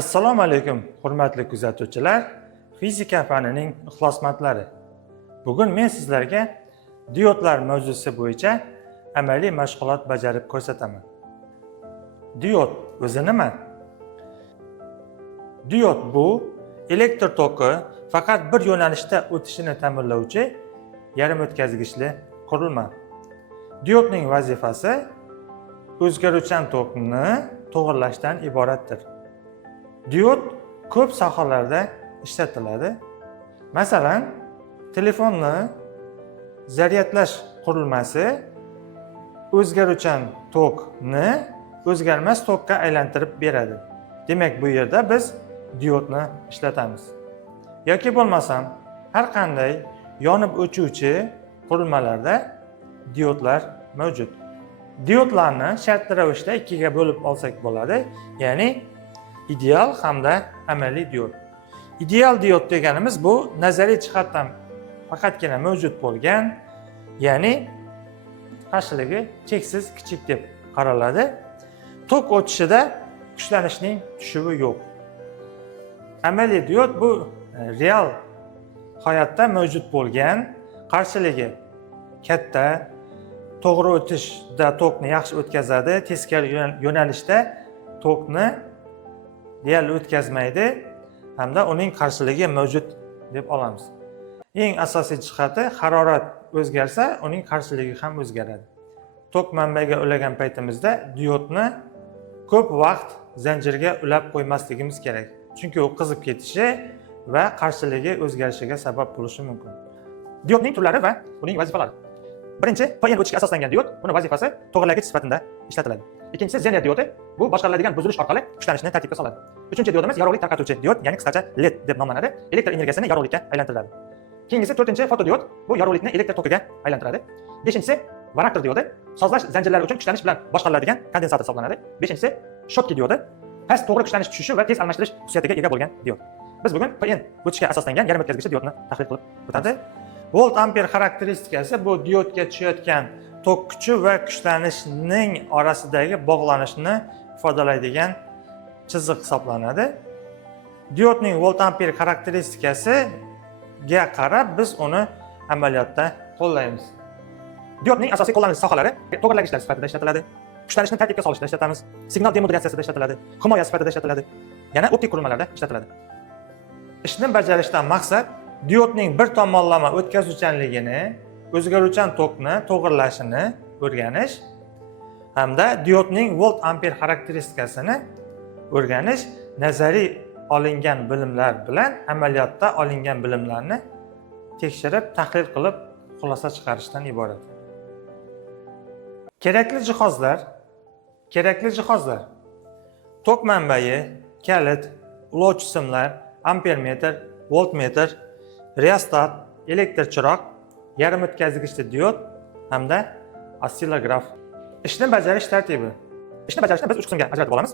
Assalomu alaykum, hurmatli kuzatuvchilar. Fizika fanining ixlosmandlari. Bugun men sizlarga diodlar mavzusi bo'yicha amaliy mashg'ulot bajarib ko'rsataman. Diod o'zi nima? Diod bu elektr toki faqat bir yo'nalishda o'tishini ta'minlovchi yarim o'tkazgichli qurilma. Diodning vazifasi o'zgaruvchan tokni to'g'irlashdan iboratdir. Diod ko'p sohalarda ishlatiladi. Masalan, telefonni zaryadlash qurilmasi o'zgaruvchan tokni o'zgarmas tokka aylantirib beradi. Demak, bu yerda biz diodni ishlatamiz. Yoki bo'lmasam, har qanday yonib o'chuvchi qurilmalarda diodlar mavjud. Diodlarni shartli ravishda ikkiga bo'lib olsak bo'ladi, ya'ni ideal hamda amaliy diod. Ideal diod deganimiz bu nazariy jihatdan faqatgina mavjud bo'lgan, ya'ni qarshiligi cheksiz kichik deb qaraladi. Tok o'tishida kuchlanishning tushuvi yo'q. Amaliy diod bu real hayotda mavjud bo'lgan, qarshiligi katta, to'g'ri o'tishda tokni yaxshi o'tkazadi, teskari yo'nalishda tokni deyarli o'tkazmaydi hamda uning qarshiligi mavjud deb olamiz. Eng asosiy jihati harorat o'zgarsa, uning qarshiligi ham o'zgaradi. Tok manbaga ulagan paytimizda diodni ko'p vaqt zanjirga ulab qo'ymasligimiz kerak. Chunki u qizib ketishi va qarshiligi o'zgarishiga sabab bo'lishi mumkin. Diodning turlari va uning vazifalari. Birinchi, PN o'tishga asoslangan diod, buni vazifasi to'g'irlagich sifatida ishlatiladi. Ikkinchisi, Zener diodi, bu boshqariladigan buzilish orqali kuchlanishni tartibga soladi. Uchinchi diodimiz yorug'lik tarqatuvchi diod, ya'ni qisqacha LED deb nomlanadi. Elektr energiyasini yorug'likka aylantiradi. Keyingisi, to'rtinchi, fotodiod, bu yorug'likni elektr tokiga aylantiradi. Beshinchisi, varaktor diodi, sozlash zanjirlari uchun kuchlanish bilan boshqariladigan kondensator hisoblanadi. Beshinchisi, shotki diodi, past to'g'ri kuchlanish tushishi va tez almashtirish xususiyatiga ega bo'lgan diod. Biz bugun PN o'tishga asoslangan yarim o'tkazgichli diodni tahlil qilib o'tamiz. Volt amper xarakteristikasi bu diodga tushayotgan tok kuchi va kuchlanishning orasidagi bog'lanishni ifodalaydigan chiziq hisoblanadi. Diodning volt amper xarakteristikasiga qarab biz uni amaliyotda qo'llaymiz. Diodning asosiy qo'llanilish sohalari to'g'irlagichlar sifatida ishlatiladi, kuchlanishni tartibga solishda ishlatamiz, signal demodulyatsiyasida ishlatiladi, himoya sifatida ishlatiladi, yana optik qurilmalarda ishlatiladi. Ishni bajarishdan maqsad diodning bir tomonlama o'tkazuvchanligini, o'zgaruvchan tokni to'g'irlashini o'rganish hamda diodning volt amper xarakteristikasini o'rganish, nazariy olingan bilimlar bilan amaliyotda olingan bilimlarni tekshirib, tahlil qilib, xulosa chiqarishdan iborat. Kerakli jihozlar. Tok manbai, kalit, ulovchi simlar, ampermetr, voltmetr, reostat, elektr chiroq, yarim o'tkazgichli diod hamda oscillograf. Ishni bajarish tartibi. Ishni bajarishni biz 3 qismga ajratib olamiz.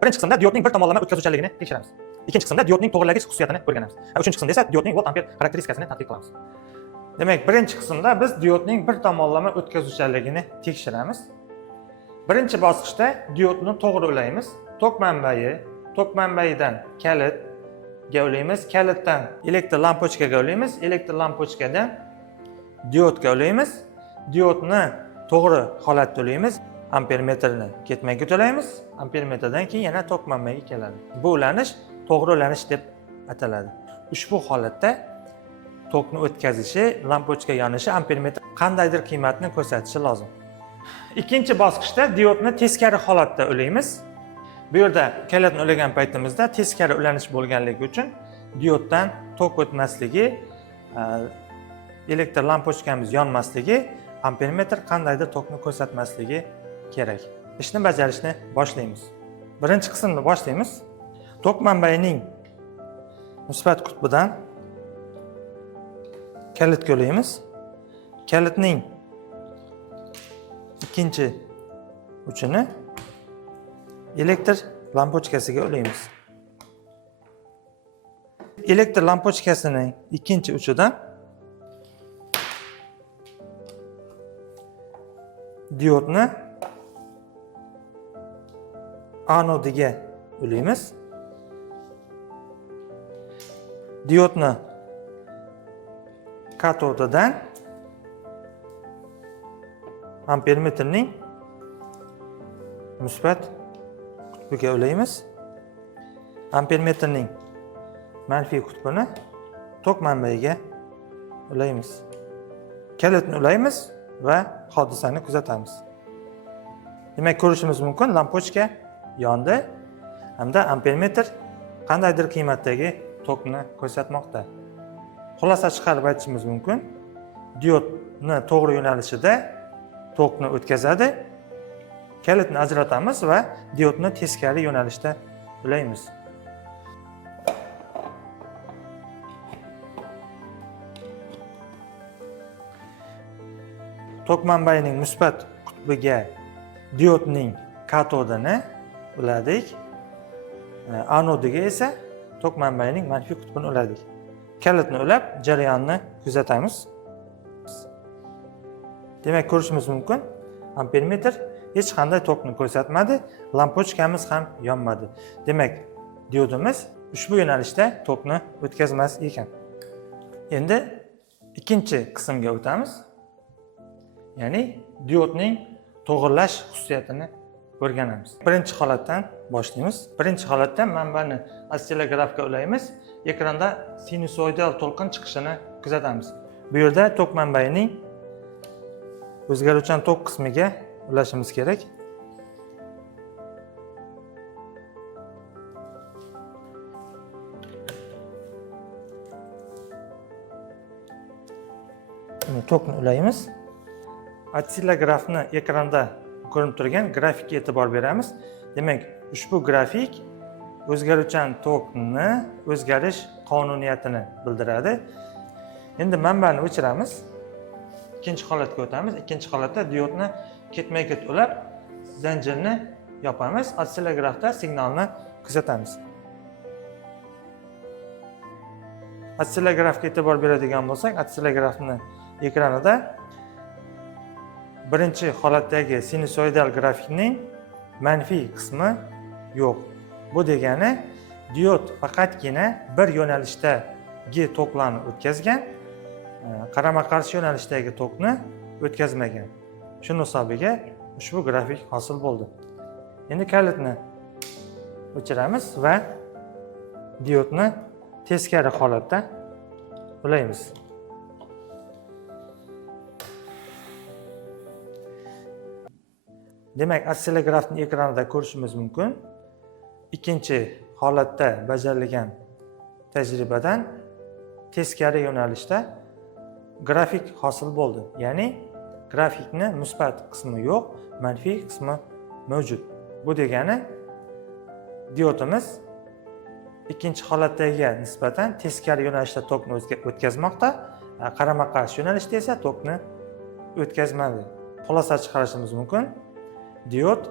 Birinchi qismda diodning bir tomonlama o'tkazuvchanligini tekshiramiz. Ikkinchi qismda diodning to'g'irlagich xususiyatini o'rganamiz. Uchinchi qismda esa diodning volt amper xarakteristikasini tadqiq qilamiz. Demak, birinchi qismda biz diodning bir tomonlama o'tkazuvchanligini tekshiramiz. Birinchi bosqichda diodni to'g'ri ulaymiz. Tok manbaidan kalit ulaymiz, kalitdan elektr lampochkaga ulaymiz, elektr lampochkadan diodga ulaymiz, diodni to'g'ri holatda ulaymiz, ampermetrni ketmaga to'laymiz, ampermetrdan keyin yana tok manbaiga keladi. Bu ulanish to'g'ri ulanish deb ataladi. Ushbu holatda tokni o'tkazishi, lampochka yonishi, ampermetr qandaydir qiymatni ko'rsatishi lozim. Ikkinchi bosqichda diodni teskari holatda ulaymiz. Bu yerda kalitni ulagan paytimizda teskari ulanish bo'lganligi uchun dioddan tok o'tmasligi, elektr lampochkamiz yonmasligi, ampermetr qandaydir tokni ko'rsatmasligi kerak. Ishni bajarishni boshlaymiz. Birinchi qismni boshlaymiz. Tok manbaining musbat qutbidan kalitga ulaymiz. Kalitning ikkinchi uchini elektr lampochkasiga ulaymiz. Elektr lampochkasining ikkinchi uchidan diodni anodiga ulaymiz. diodni katodidan ampermetrning musbat qutbiga ulaymiz. Ampermetrning manfiy qutbini tok manbayiga ulaymiz. Kalitni ulaymiz va hodisani kuzatamiz. Demak, ko'rishimiz mumkin, lampochka yondi hamda ampermetr qandaydir qiymatdagi tokni ko'rsatmoqda. Xulosa chiqarib aytishimiz mumkin, diodni to'g'ri yo'nalishida tokni o'tkazadi. Kalitni ajratamiz va diodni teskari yo'nalishda ulaymiz. Tok manbayining musbat qutbiga diodning katodini uladik. Anodiga esa tok manbayining manfiy qutbini uladik. Kalitni ulab, jarayonni kuzatamiz. Demak, ko'rishimiz mumkin, ampermetr hech qanday tokni ko'rsatmadi, lampochkamiz ham yonmadi. Demak, diodimiz ushbu yo'nalishda tokni o'tkazmas ekan. Endi ikkinchi qismga o'tamiz. Ya'ni diodning to'g'irlash xususiyatini o'rganamiz. Birinchi holatdan boshlaymiz. Birinchi holatda manbani oscillografga ulaymiz. Ekranda sinusoidal to'lqin chiqishini kuzatamiz. Bu yerda tok manbayining o'zgaruvchan tok qismiga ulashimiz kerak. Tokni ulaymiz. Oscillografni ekranda ko'rinib turgan grafikka e'tibor beramiz. Demak, ushbu grafik o'zgaruvchan tokni o'zgarish qonuniyatini bildiradi. Endi manbani o'chiramiz. Ikkinchi holatga o'tamiz. Ikkinchi holatda diodni ketma-ket ulab, zanjirni yopamiz. Oscillografda signalni kuzatamiz. Oscillografga e'tibor beradigan bo'lsak, oscillografni ekranida birinchi holatdagi sinusoidal grafikning manfiy qismi yo'q. Bu degani, diod faqatgina bir yo'nalishdagi toklarni o'tkazgan, qarama-qarshi yo'nalishdagi tokni o'tkazmagan. Shuning hisobiga ushbu grafik hosil bo'ldi. Endi kalitni o'chiramiz va diodni teskari holatda ulaymiz. Demak, oscillografning ekranida ko'rishimiz mumkin. Ikkinchi holatda bajarilgan tajribadan teskari yo'nalishda grafik hosil bo'ldi. Ya'ni grafikni musbat qismi yo'q, manfiy qismi mavjud. Bu degani, diodimiz ikkinchi holatdagiga nisbatan teskari yo'nalishda tokni o'tkazmoqda, qarama-qarshi yo'nalishda esa tokni o'tkazmadi. Xulosa chiqarishimiz mumkin. Diod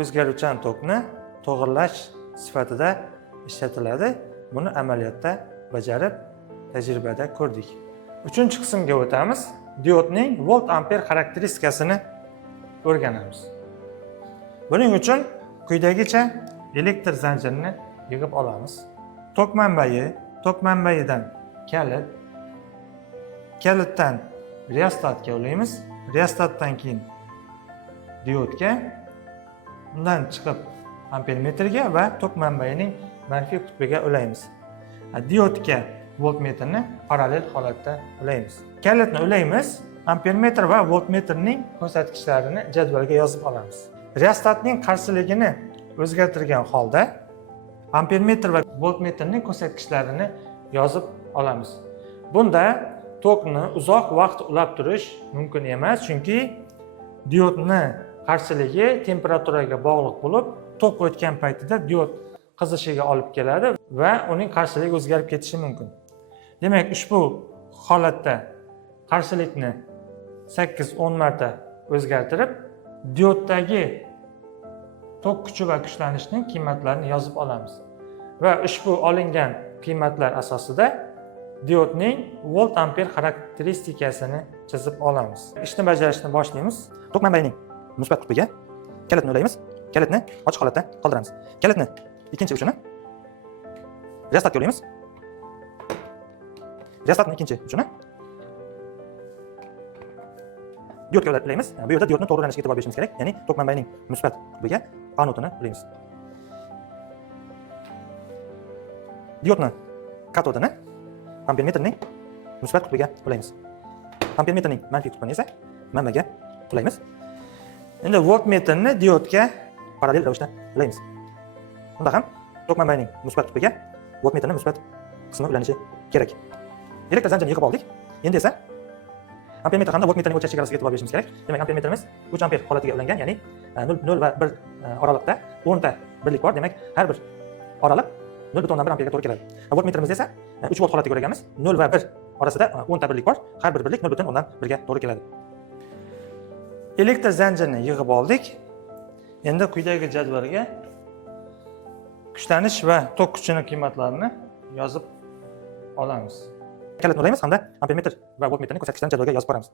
o'zgaruvchan tokni to'g'irlash sifatida ishlatiladi. Buni amaliyotda bajarib, tajribada ko'rdik. Uchinchi qismga o'tamiz. Diodning volt-amper xarakteristikasini o'rganamiz. Buning uchun quyidagicha elektr zanjirini yig'ib olamiz. Tok manbayi, tok manbayidan kalit, kalitdan reostatga ulaymiz. Reostatdan keyin diodga, undan chiqib ampermetrga va tok manbayining manfiy qutbiga ulaymiz. Diodga voltmetrni parallel holatda ulaymiz. Kalitni ulaymiz, ampermetr va voltmetrning ko'rsatkichlarini jadvalga yozib olamiz. Reostatning qarshiligini o'zgartirgan holda ampermetr va voltmetrning ko'rsatkichlarini yozib olamiz. Bunda tokni uzoq vaqt ulab turish mumkin emas, chunki diodni qarshiligi temperaturaga bog'liq bo'lib, tok o'tgan paytida diod qizishiga olib keladi va uning qarshiligi o'zgarib ketishi mumkin. Demak, ushbu holatda qarshilikni 8-10 marta o'zgartirib, dioddagi tok kuchi va kuchlanishning qiymatlarini yozib olamiz. Va ushbu olingan qiymatlar asosida diodning volt-amper xarakteristikasini chizib olamiz. Ishni bajarishni boshlaymiz. Tok manbayining musbat qutbiga kalitni ulaymiz. Kalitni ochiq holatda qoldiramiz. Kalitni ikkinchi uchini reostatga ulaymiz. Restotning ikkinchi uchini diodga ulaymiz. Bu yerda diodning to'g'ri yo'nalishiga e'tibor berishimiz kerak. Ya'ni tok manbayining musbat qutbiga anodini ulaymiz. Diodni katodini ampermetrning musbat qutbiga ulaymiz. Ampermetrning manfiy qutbini esa manbaga ulaymiz. Endi voltmetrni diodga parallel ravishda ulaymiz. Bunda ham tok manbayining musbat qutbiga voltmetrning musbat qismi ulanishi kerak. Elektr zanjirini yig'ib oldik. Endi esa ampermetr hamda voltmetrning o'lchash chegarasiga e'tibor berishimiz kerak. Demak, ampermetrimiz 3 amper holatiga ulangan, ya'ni 0 va 1 oraliqda 10 ta birlik bor. Demak, har bir oraliq 0.1 amperga to'g'ri keladi. Voltmetrimiz esa 3 volt holatiga o'rganamiz. 0 va 1 orasida 10 ta birlik bor. Har bir birlik 0.1 ga to'g'ri keladi. Elektr zanjirini yig'ib oldik. Endi quyidagi jadvalga kuchlanish va tok kuchini qiymatlarini yozib olamiz. Kalitni ulaymiz hamda ampermetr va voltmetrning ko'rsatkichlarini jadvalga yozib boramiz.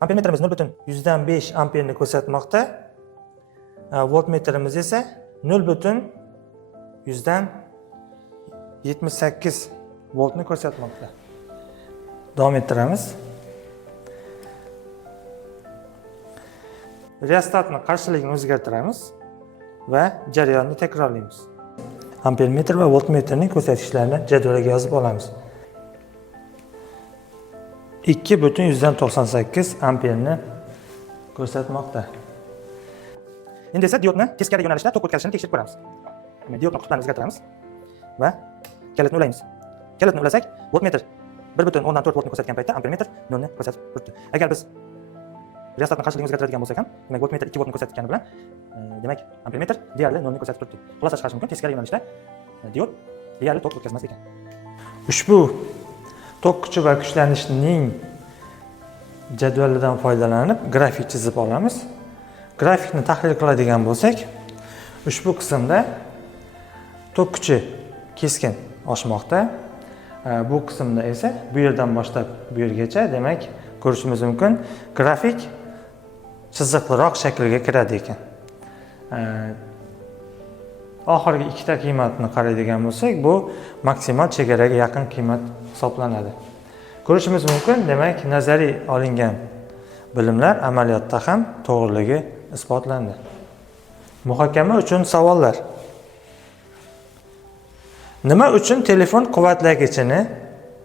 Ampermetrimiz 0.5 amperni ko'rsatmoqda. Voltmetrimiz esa 0.78 voltni ko'rsatmoqda. Davom ettiramiz. Restotning qarshiligini o'zgartiramiz va jarayonni takrorlaymiz. Ampermetr va voltmetrning ko'rsatkichlarini jadvalga yozib olamiz. 2.98 amperni ko'rsatmoqda. Endi esa diodni teskari yo'nalishda tok o'tkazishini tekshirib ko'ramiz. Diodni qutblarini o'zgartiramiz va kalitni ulaymiz. Kalitni ulasak, voltmetr 1.4 voltni ko'rsatgan paytda ampermetr 0 ni ko'rsatib turibdi. Agar biz restotning qarshiligini o'zgartiradigan bo'lsak ham, demak voltmetr 2 voltni ko'rsatgani bilan, demak ampermetr deyarli 0 ni ko'rsatib turibdi. Xulosa chiqarish mumkin, teskari yo'nalishda diod deyarli tok o'tkazmas ekan. Ushbu tok kuchi va kuchlanishning jadvalidan foydalanib grafik chizib olamiz. Grafikni tahlil qiladigan bo'lsak, ushbu qismda tok kuchi keskin oshmoqda. Bu qismda esa bu yerdan boshlab bu yergacha, demak, ko'rishimiz mumkin, grafik chiziqliroq shaklga kiradi ekan. Oxirgi ikkita qiymatni qaraydigan bo'lsak, bu maksimal chegaraga yaqin qiymat hisoblanadi. Ko'rishimiz mumkin, demak, nazariy olingan bilimlar amaliyotda ham to'g'riligi isbotlandi. Muhokama uchun savollar. Nima uchun telefon quvvatlagichini,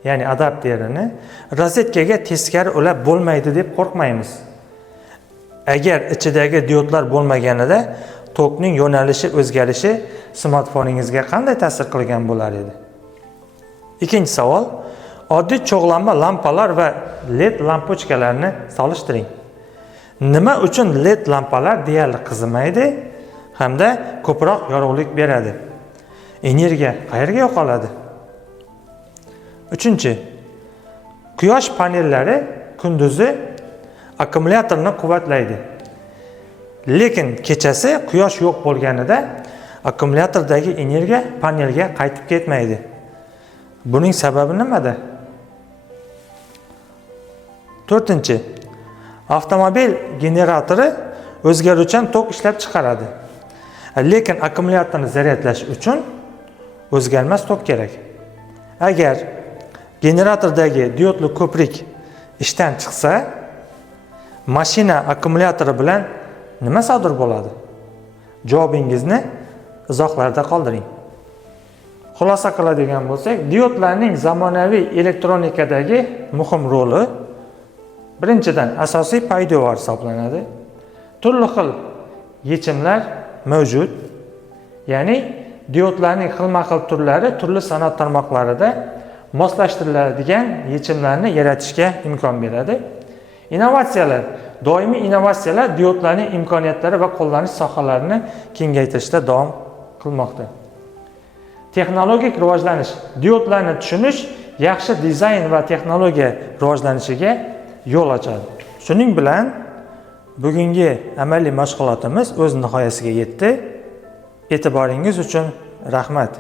ya'ni adapterini rozetkaga teskari ulab bo'lmaydi deb qo'rqmaymiz? Agar ichidagi diodlar bo'lmaganida tokning yo'nalishi o'zgarishi smartfoningizga qanday ta'sir qilgan bo'lar edi? Ikkinchi savol. Oddiy cho'g'lanma lampalar va LED lampochkalarni solishtiring. Nima uchun LED lampalar deyarli qizimaydi hamda ko'proq yorug'lik beradi? Energiya qayerga yo'qoladi? Uchinchi. Quyosh panellari kunduzi akkumulyatorni quvvatlaydi. Lekin kechasi quyosh yo'q bo'lganida akkumulyatordagi energiya panelga qaytib ketmaydi. Buning sababi nimada? To'rtinchi. Avtomobil generatori o'zgaruvchan tok ishlab chiqaradi. Lekin akkumulyatorni zaryadlash uchun o'zgarmas tok kerak. Agar generatordagi diodli ko'prik ishdan chiqsa, mashina akkumulyatori bilan nima sodir bo'ladi? Javobingizni izohlarda qoldiring. Xulosa qiladigan bo'lsak, diodlarning zamonaviy elektronikadagi muhim roli birinchidan asosiy poydevor hisoblanadi. Turli xil yechimlar mavjud. Ya'ni diodlarning xilma-xil turlari turli sanoat tarmoqlarida moslashtiriladigan yechimlarni yaratishga imkon beradi. Innovatsiyalar, doimiy innovatsiyalar diodlarning imkoniyatlari va qo'llanish sohalarini kengaytirishda davom qilmoqda. Texnologik rivojlanish, diodlarni tushunish yaxshi dizayn va texnologiya rivojlanishiga yo'l ochadi. Shuning bilan bugungi amaliy mashg'ulotimiz o'z nihoyasiga yetdi. E'tiboringiz uchun rahmat.